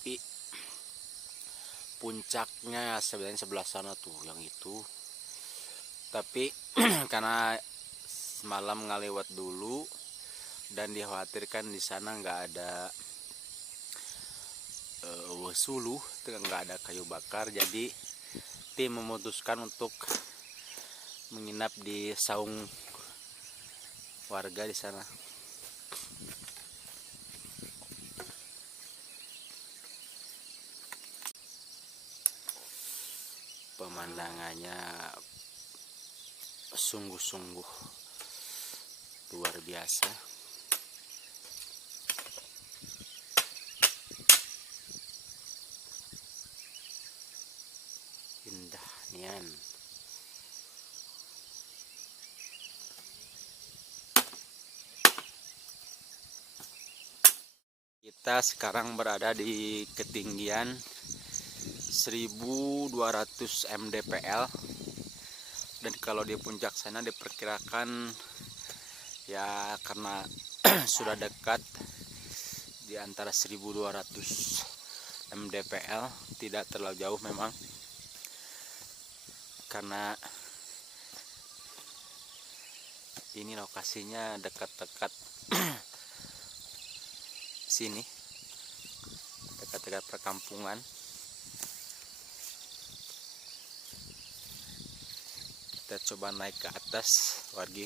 tapi puncaknya sebenarnya sebelah sana tuh yang itu, tapi karena semalam ngalewat dulu dan dikhawatirkan di sana nggak ada suluh, nggak ada kayu bakar, jadi tim memutuskan untuk menginap di saung warga di sana. Pemandangannya sungguh-sungguh luar biasa. Indah nian. Kita sekarang berada di ketinggian 1200 mdpl, dan kalau di puncak sana diperkirakan ya karena sudah dekat di antara 1200 mdpl, tidak terlalu jauh memang, karena ini lokasinya dekat-dekat sini, dekat-dekat perkampungan. Kita coba naik ke atas wargi.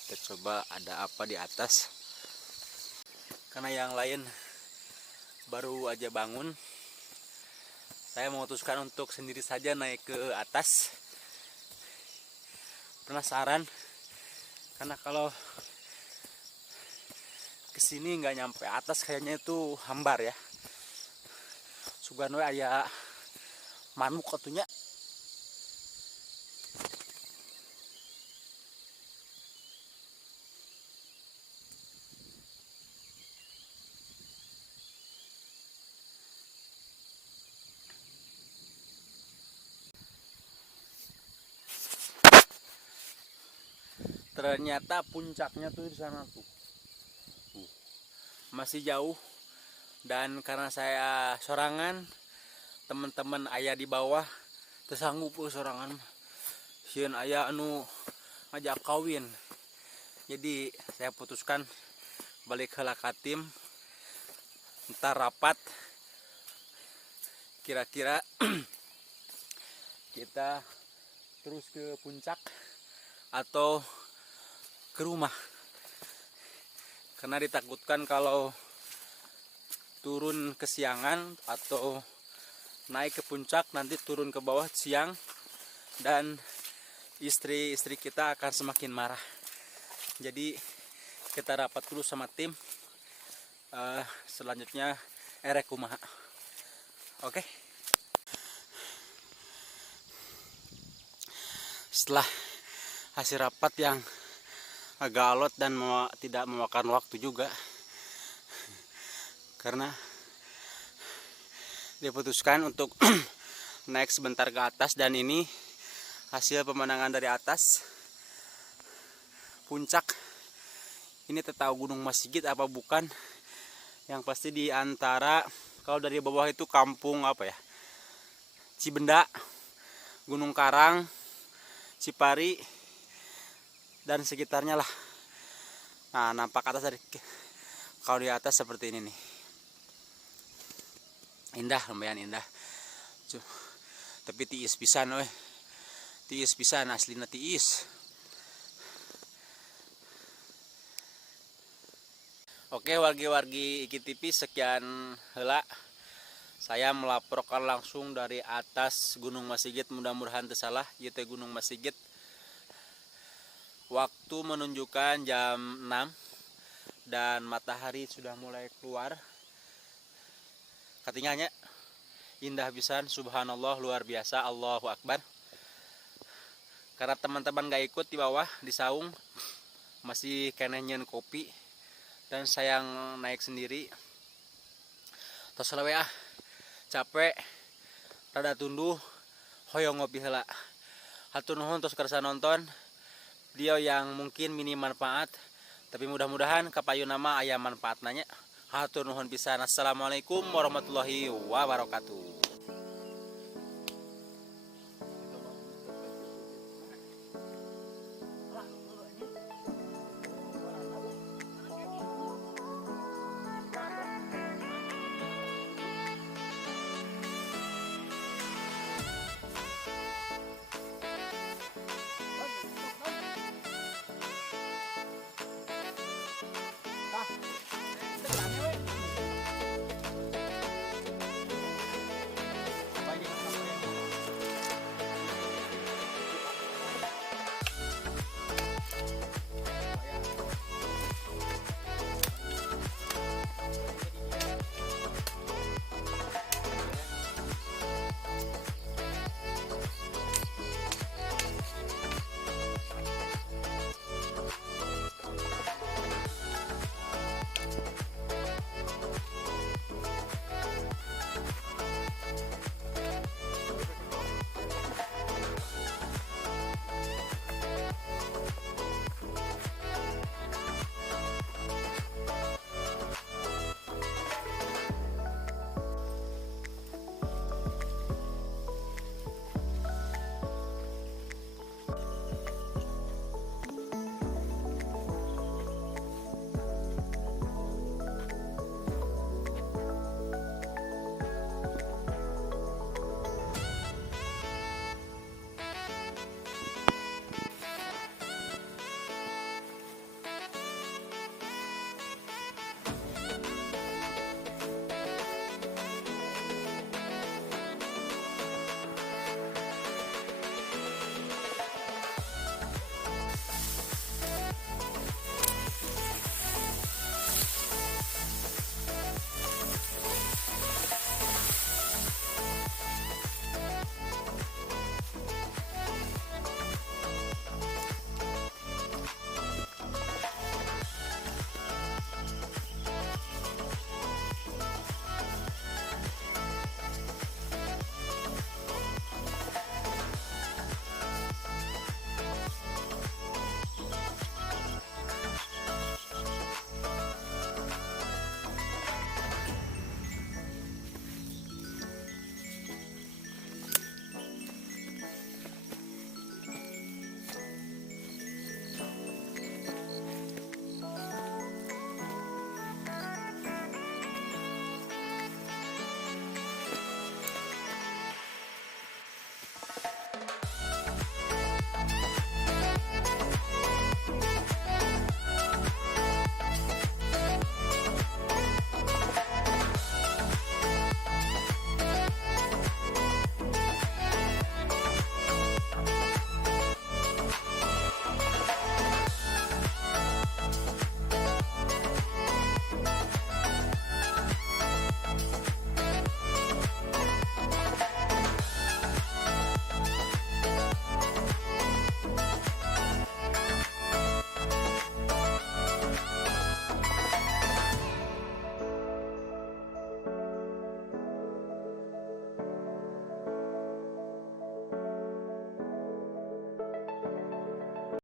Kita coba ada apa di atas, karena yang lain baru aja bangun. Saya memutuskan untuk sendiri saja naik ke atas. Penasaran, karena kalau kesini nggak nyampe atas kayaknya itu hambar ya. Sugan we aya manuk atunya. Ternyata puncaknya tuh di sana tuh. Masih jauh, dan karena saya sorangan, teman-teman ayah di bawah tersanggup sorangan. Sieun ayah anu ngajak kawin. Jadi saya putuskan balik heula ka tim. Entar rapat kira-kira kita terus ke puncak atau ke rumah, karena ditakutkan kalau turun kesiangan atau naik ke puncak nanti turun ke bawah siang dan istri kita akan semakin marah. Jadi kita rapat dulu sama tim, selanjutnya erek kumaha. Oke. Setelah hasil rapat yang agak alot dan tidak memakan waktu juga, karena diputuskan untuk naik sebentar ke atas, dan ini hasil pemandangan dari atas puncak. Ini tahu Gunung Masigit apa bukan? Yang pasti di antara, kalau dari bawah itu kampung apa ya, Cibenda, Gunung Karang, Cipari dan sekitarnya lah. Nah, nampak atas dari, kalau di atas seperti ini nih. Indah, lumayan indah. Tapi tiis pisan weh. Tiis pisan, aslina tiis. Oke, wargi-wargi Iki TV, sekian heula saya melaporkan langsung dari atas Gunung Masigit. Mudah-mudahan tersalah, ieu teh Gunung Masigit. Waktu menunjukkan jam 6 dan matahari sudah mulai keluar. Katinganya indah pisan, subhanallah, luar biasa, Allahu Akbar. Karena teman-teman gak ikut di bawah di saung, masih keneh nyeun kopi, dan saya naik sendiri. Tos lewe capek, rada tunduh, hoyong ngopi heula. Hatur nuhun tos kersa nonton video yang mungkin minim manfaat, tapi mudah-mudahan kapayu nama aya manfaat nanya. Hatur nuhun pisan. Assalamualaikum warahmatullahi wabarakatuh.